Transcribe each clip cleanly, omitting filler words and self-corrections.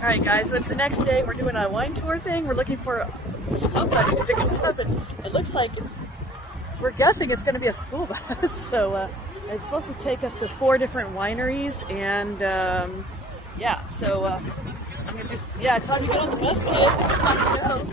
All right, guys, so it's the next day. We're doing a wine tour thing. We're looking for somebody to pick us up, and it looks like we're guessing it's going to be a school bus. So it's supposed to take us to 4 different wineries, and yeah, so I'm going to just, time to get on the bus, kids. Time to go.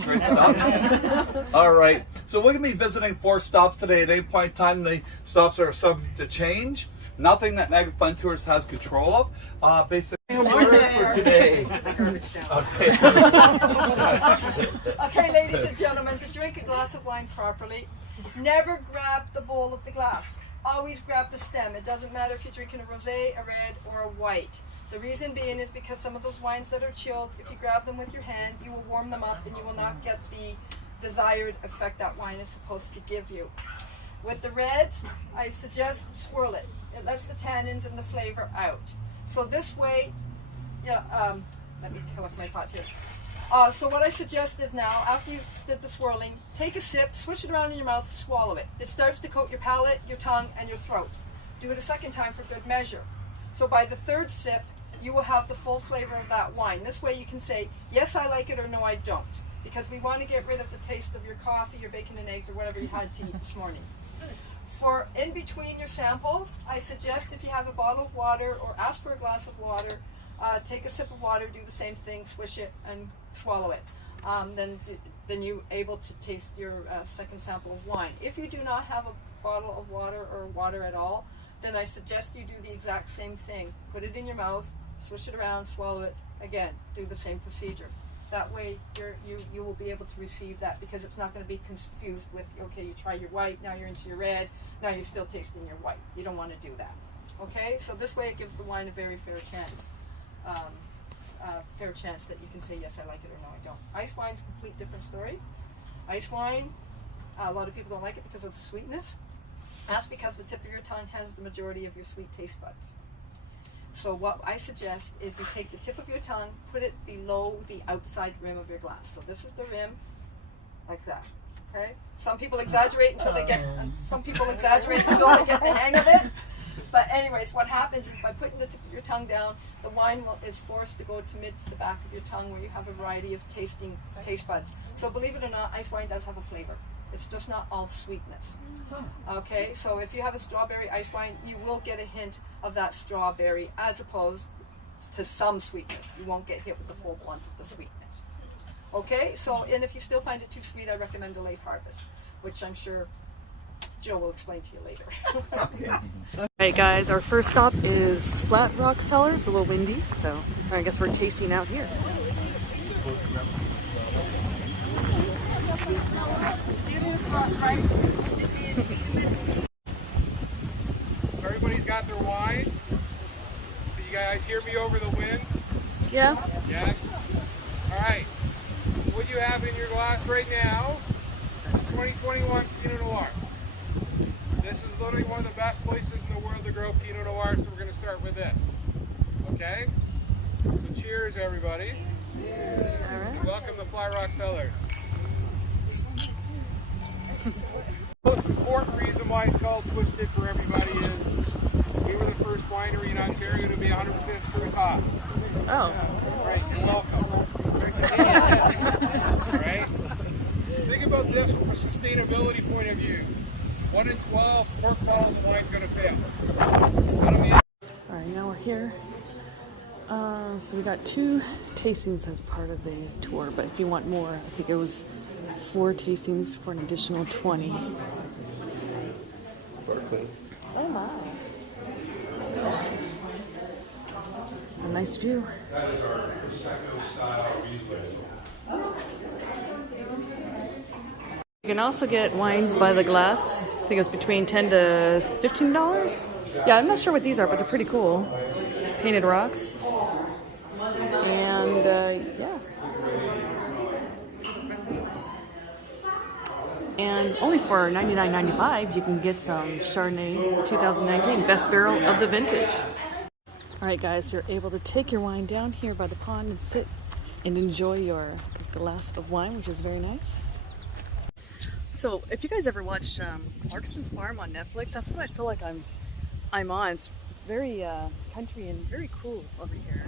Great stuff. All right, so we're going to be visiting 4 stops today. At any point in time, the stops are subject to change. Nothing that Niagara Fun Tours has control of. Basically, for today. Okay. Okay, ladies and gentlemen, to drink a glass of wine properly, never grab the bowl of the glass. Always grab the stem. It doesn't matter if you're drinking a rosé, a red, or a white. The reason being is because some of those wines that are chilled, if you grab them with your hand, you will warm them up and you will not get the desired effect that wine is supposed to give you. With the reds, I suggest swirl it. It lets the tannins and the flavor out. So this way, let me collect my thoughts here. So what I suggest is now, after you've did the swirling, take a sip, swish it around in your mouth, swallow it. It starts to coat your palate, your tongue, and your throat. Do it a second time for good measure. So by the 3rd sip, you will have the full flavor of that wine. This way you can say, yes, I like it, or no, I don't. Because we want to get rid of the taste of your coffee, your bacon and eggs, or whatever you had to eat this morning. For in between your samples, I suggest if you have a bottle of water or ask for a glass of water, take a sip of water, do the same thing, swish it and swallow it. Then you're able to taste your second sample of wine. If you do not have a bottle of water or water at all, then I suggest you do the exact same thing. Put it in your mouth, swish it around, swallow it, again, do the same procedure. That way you will be able to receive that, because it's not going to be confused with, okay, you try your white, now you're into your red, now you're still tasting your white. You don't want to do that. Okay, so this way it gives the wine a very fair chance. Fair chance that you can say, yes, I like it, or no, I don't. Ice wine's a complete different story. Ice wine, a lot of people don't like it because of the sweetness. That's because the tip of your tongue has the majority of your sweet taste buds. So what I suggest is you take the tip of your tongue, put it below the outside rim of your glass. So this is the rim, like that. Okay. Some people exaggerate until they get the hang of it. But anyways, what happens is by putting the tip of your tongue down, the wine is forced to go to mid to the back of your tongue, where you have a variety of taste buds. So believe it or not, ice wine does have a flavor. It's just not all sweetness. Okay, so if you have a strawberry ice wine, you will get a hint of that strawberry, as opposed to some sweetness. You won't get hit with the full blunt of the sweetness. Okay, so, and if you still find it too sweet, I recommend a late harvest, which I'm sure Joe will explain to you later. Okay. All right, guys, our first stop is Flat Rock Cellars. A little windy, so I guess we're tasting out here. Everybody's got their wine. Can you guys hear me over the wind? Yeah. Yes? All right. What you have in your glass right now is 2021 Pinot Noir. This is literally one of the best places in the world to grow Pinot Noir, so we're going to start with this. Okay? So cheers, everybody. Cheers. All right. Welcome to Flat Rock Cellars. The most important reason why it's called Twisted for everybody is we were the first winery in Ontario to be 100% screw top. Oh. Right, you're welcome. Right? Think about this from a sustainability point of view. 1 in 12 cork bottles of wine is going to fail. All right, now we're here. So we got 2 tastings as part of the tour, but if you want more, I think it was 4 tastings for an additional 20. Oh my. So, a nice view. You can also get wines by the glass. I think it's between $10 to $15. Yeah, I'm not sure what these are, but they're pretty cool. Painted rocks. And yeah. And only for $99.95 you can get some Chardonnay 2019 Best Barrel of the Vintage. Alright guys, you're able to take your wine down here by the pond and sit and enjoy your glass of wine, which is very nice. So if you guys ever watch Clarkson's Farm on Netflix, that's what I feel like I'm on. It's very country and very cool over here.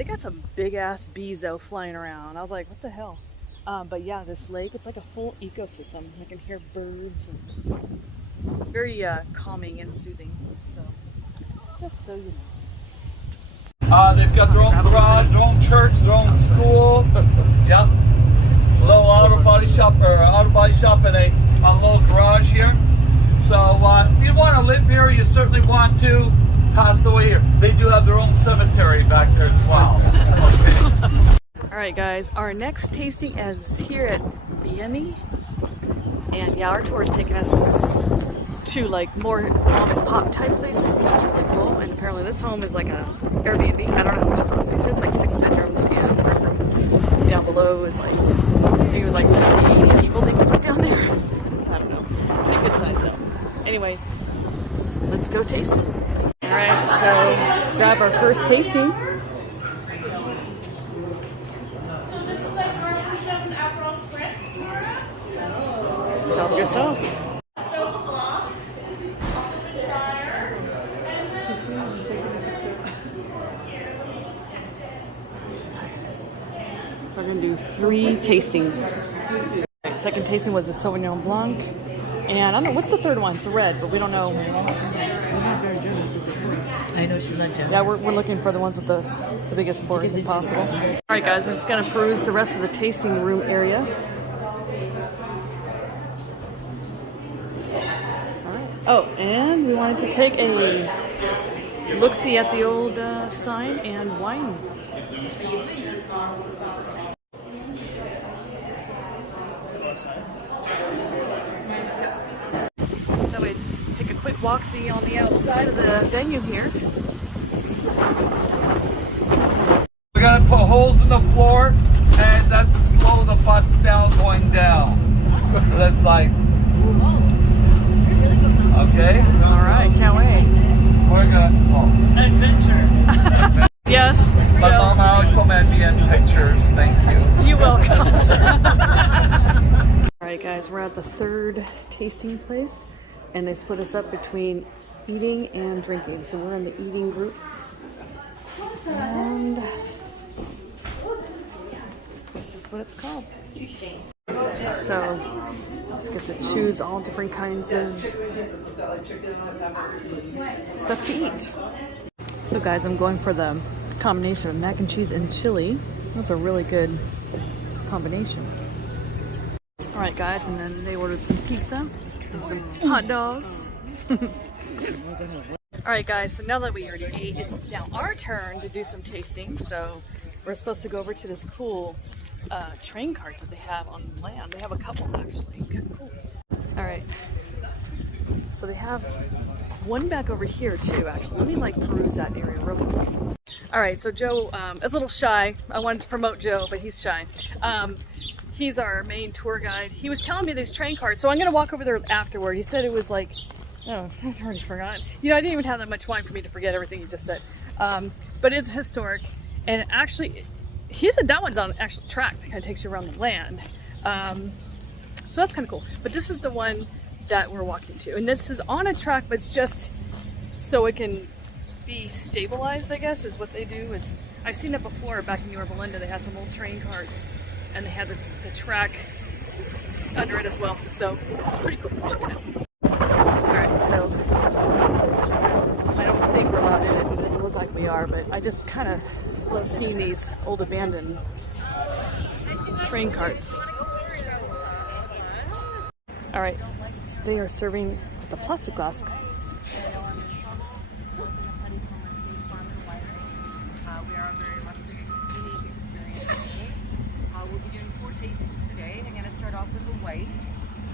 They got some big ass bees though flying around. I was like, what the hell? But yeah, this lake, it's like a full ecosystem. I can hear birds and it's very calming and soothing. So, just so you know. They've got their own garage, their own church, their own school. Yep. Little auto body shop and a little garage here. So if you want to live here, you certainly want to pass away here. They do have their own cemetery back there as well. Okay. All right, guys, our next tasting is here at Vienny, and yeah, our tour is taking us to like more mom and pop type places, which is really cool. And apparently this home is like a Airbnb. I don't know how much it costs. He says like 6 bedrooms, and the room down below is like, I think it was like 70, 80 people they can put down there. I don't know, pretty good size though. Anyway, let's go taste it. All right, so grab our first tasting. Help yourself. So we're gonna do 3 tastings. Second tasting was the Sauvignon Blanc, and I don't know what's the third one. It's the red, but we don't know. I know she's not jealous. Yeah, we're looking for the ones with the biggest pours if possible. All right, guys, we're just gonna peruse the rest of the tasting room area. Oh, and we wanted to take a look-see at the old sign and wine. So we take a quick walk-see on the outside of the venue here. We're gonna put holes in the floor, and that's to slow the bus down going down. That's like. Okay. All right, can't wait. We're gonna. Adventure. Yes. My mom always told me I'd be in pictures. Thank you. You're welcome. All right, guys, we're at the third tasting place, and they split us up between eating and drinking. So we're in the eating group, and this is what it's called. So just get to choose all different kinds of stuff to eat. So guys, I'm going for the combination of mac and cheese and chili. That's a really good combination. All right, guys, and then they ordered some pizza and some hot dogs. All right, guys, so now that we already ate, it's now our turn to do some tasting. So we're supposed to go over to this cool train cart that they have on land. They have a couple actually. Cool. All right, so they have one back over here too. Actually, let me like peruse that area real quick. All right, so Joe is a little shy. I wanted to promote Joe, but he's shy. He's our main tour guide. He was telling me these train carts, so I'm gonna walk over there afterward. He said it was like, oh, I've already forgotten. You know, I didn't even have that much wine for me to forget everything you just said. But it's historic, and actually, he said that one's on actual track that kind of takes you around the land. So that's kind of cool. But this is the one that we're walking to, and this is on a track, but it's just so it can be stabilized, I guess, is what they do. Is I've seen it before back in Yorba Linda. They had some old train carts, and they had the track under it as well. So it's pretty cool. Check it out. All right, so I don't think we're allowed in it. It doesn't look like we are, but I just kind of love seeing these old abandoned train carts. All right, they are serving the plastic glass. We are very much a unique experience. We'll be doing 4 tastings today. I'm going to start off with a white.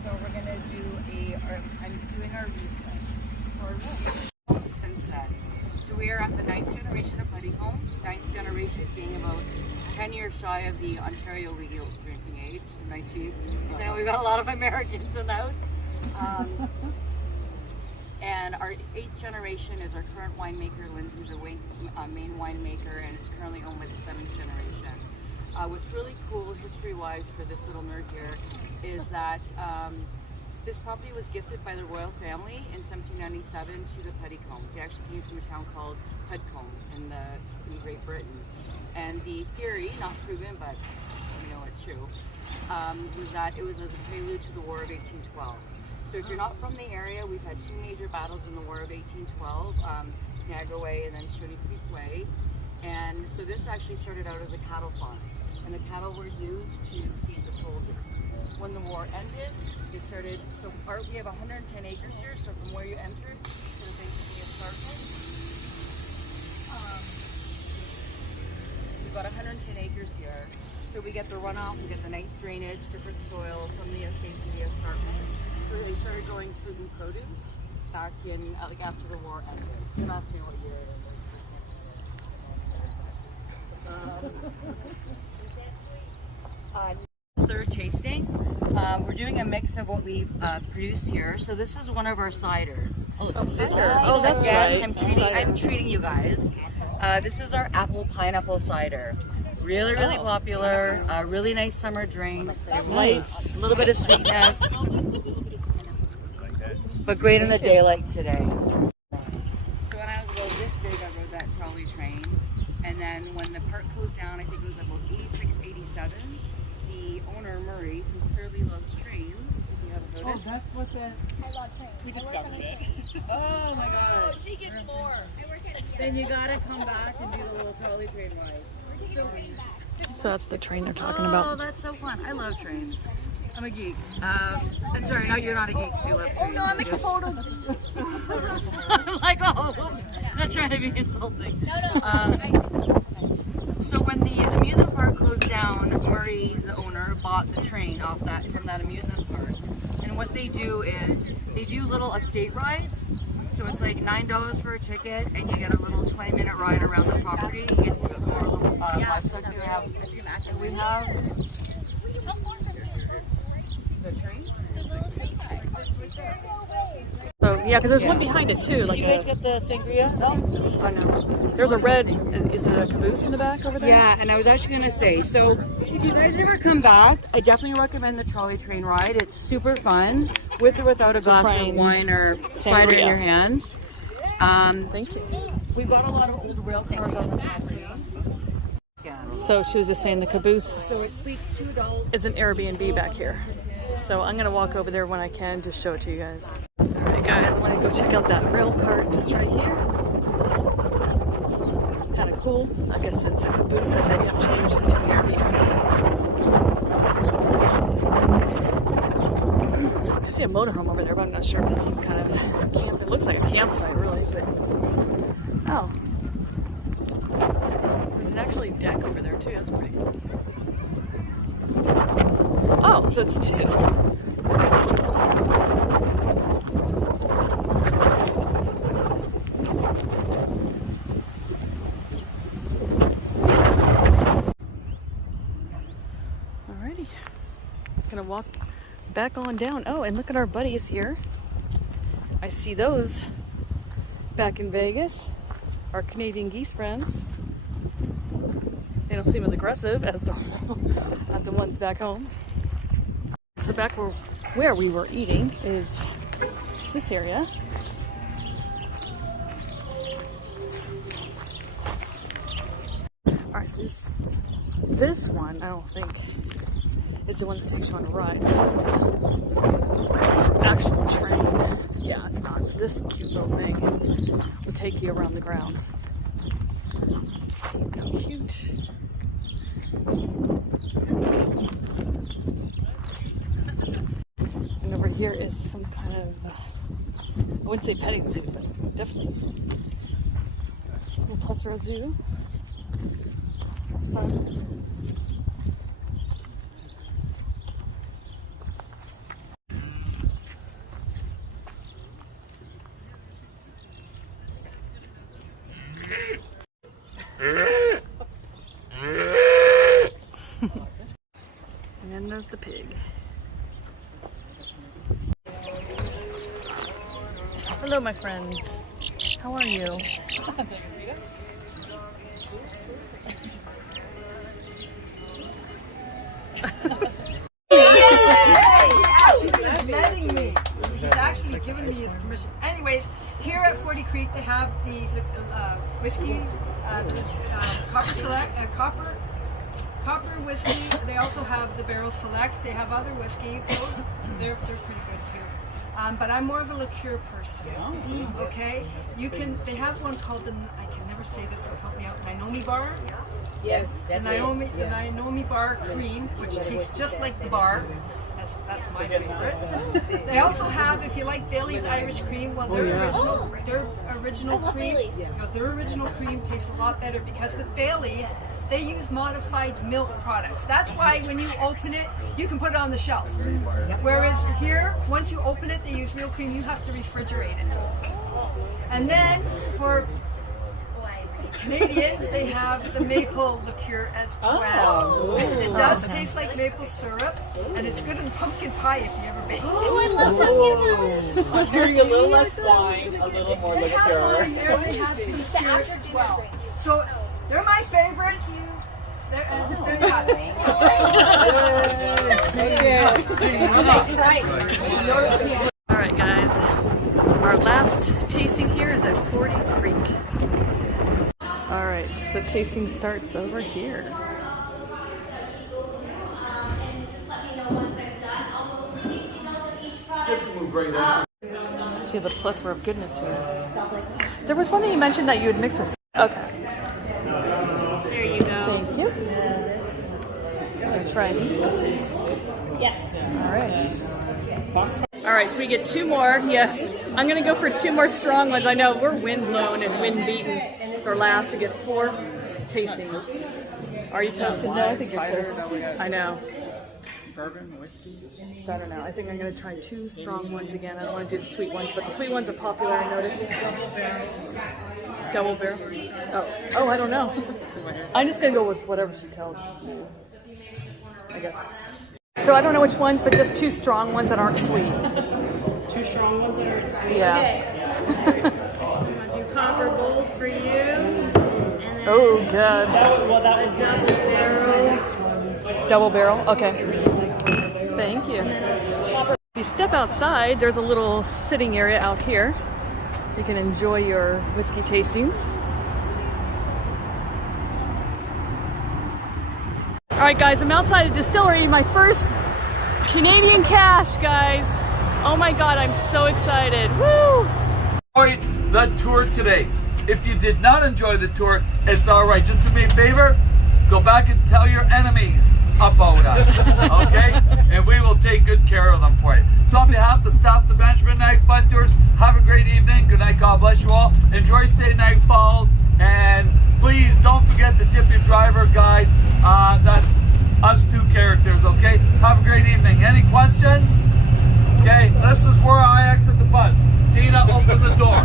So we're going to do I'm doing our Riesling for Sunset. So we are at the 9th generation of budding homes. 9th generation being about 10 years shy of the Ontario legal drinking age. You might see, because I know we've got a lot of Americans in the house. And our 8th generation is our current winemaker, Lindsay's a main winemaker, and it's currently owned by the 7th generation. What's really cool history-wise for this little nerd here is that This property was gifted by the royal family in 1797 to the Petticombes. They actually came from a town called Petcombe in Great Britain. And the theory, not proven, but we know it's true, was that it was as a prelude to the War of 1812. So if you're not from the area, we've had two major battles in the War of 1812, Niagara Way and then Stony Creek Way. And so this actually started out as a cattle farm, and the cattle were used to feed the soldiers. When the war ended, they started, so we have 110 acres here, so from where you entered to the basically escarpment, we've got 110 acres here. So we get the runoff, we get the nice drainage, different soil from the base of the escarpment. So they started growing fruit and produce back in, like after the war ended. Don't ask me what year it is. Third tasting, we're doing a mix of what we produce here. So this is one of our ciders. Oh, that's Again, right. I'm treating you guys. This is our apple pineapple cider. Really, really popular. Really nice summer drink. Light, a little bit of sweetness, but great in the day like today. So when I was about this big, I rode that trolley train, and then when the park closed down, I think it was about 86, 87. The owner, Murray, who clearly loves trains, if you haven't noticed. Oh, that's what that. I love trains. We discovered it. Oh my gosh. She gets more. I work at a Then you gotta come back and do the little trolley train ride. So that's the train they're talking Oh, about. that's so fun. I love trains. I'm a geek. I'm sorry, no, you're not a geek. You love trains. Oh no, I'm a total geek. I'm like, oh, I'm not trying to be insulting. No. So when the amusement park closed down, Murray, the owner, bought the train off from that amusement park. And what they do is they do little estate rides. So it's like $9 for a ticket, and you get a little 20-minute ride around the property. You get to see more little livestock. We have the train. So yeah, because there's one behind it too. Like You guys got the sangria? oh no, there's a red. Is it a caboose in the back over there? Yeah, and I was actually gonna say, so if you guys ever come back, I definitely recommend the trolley train ride. It's super fun, with or without a glass of wine or cider in your hand. Thank you. We've got a lot of old rail cars on the property. Yeah. So she was just saying the caboose So it speaks $2. is an Airbnb back here. So I'm gonna walk over there when I can to show it to you guys. Alright guys, I want to go check out that rail cart just right here. It's kind of cool. I guess it's a caboose that they have changed into an Airbnb. I see a motorhome over there, but I'm not sure if it's some kind of camp. It looks like a campsite really, but oh. There's an actually deck over there too, that's pretty cool. Oh, so it's two. Alrighty. Gonna walk back on down. Oh, and look at our buddies here. I see those back in Vegas. Our Canadian geese friends. They don't seem as aggressive as the ones back home. So back where we were eating is this area. Alright, so this one I don't think is the one that takes you on a ride. It's just an actual train. Yeah, it's not. This cute little thing will take you around the grounds. How cute. And over here is some kind of, I wouldn't say petting zoo, but definitely a plethora zoo. Fun. And there's the pig. Hello, my friends. How are you? She's letting me. you've given me his permission. Anyways, here at 40 Creek, they have the whiskey, copper select, copper whiskey. They also have the barrel select. They have other whiskeys. They're pretty good too. But I'm more of a liqueur person. Okay, they have one called I can never say this, so help me out. Naomi Bar. Yes, The Naomi Bar cream, which tastes just like the bar. That's my favorite. They also have, if you like Bailey's Irish cream, well, their original cream, their original cream tastes a lot better because with Bailey's, they use modified milk products. That's why when you open it, you can put it on the shelf. Whereas here, once you open it, they use real cream. You have to refrigerate it. And then for Canadians, they have the maple liqueur as well. It does taste like maple syrup, and it's good in pumpkin pie if you ever make it. Oh, I love pumpkin pie. I'm hearing a little less wine, a little more They have one liqueur. here, they have some spirits as well. So they're my favorites. There you have it. All right, guys. Our last tasting here is at 40 Creek. All right, so the tasting starts over here. See the plethora of goodness here. There was one that you mentioned that you would mix with. Okay. There you go. Thank you. So I'm gonna try these. Yes. All right. All right, so we get two more. Yes, I'm gonna go for two more strong ones. I know we're wind blown and wind beaten. It's our last. We get 4 tastings. Are you toasted? No, I think you're toasted. I know. Bourbon, whiskey. So I don't know. I think I'm gonna try 2 strong ones again. I don't want to do the sweet ones, but the sweet ones are popular. I noticed. Double barrel. Oh, I don't know. I'm just gonna go with whatever she tells me, I guess. So I don't know which ones, but just 2 strong ones that aren't sweet. 2 strong ones that are sweet. Yeah. Okay. I'm gonna do copper gold for you. And then Oh, good. well, that was double barrel. Double barrel. Okay. Thank you. If you step outside, there's a little sitting area out here. You can enjoy your whiskey tastings. All right, guys, I'm outside a distillery. My first Canadian cache, guys. Oh my God, I'm so excited. Woo! Enjoy the tour today. If you did not enjoy the tour, it's all right. Just do me a favor, go back and tell your enemies about us, okay? And we will take good care of them for you. So on behalf of the staff of the Benjamin Niagara Fun Tours, have a great evening. Good night, God bless you all. Enjoy stay in Niagara Falls, and please don't forget to tip your driver guide. That's us 2 characters, okay? Have a great evening. Any questions? Okay, this is where I exit the bus. Tina, open the door.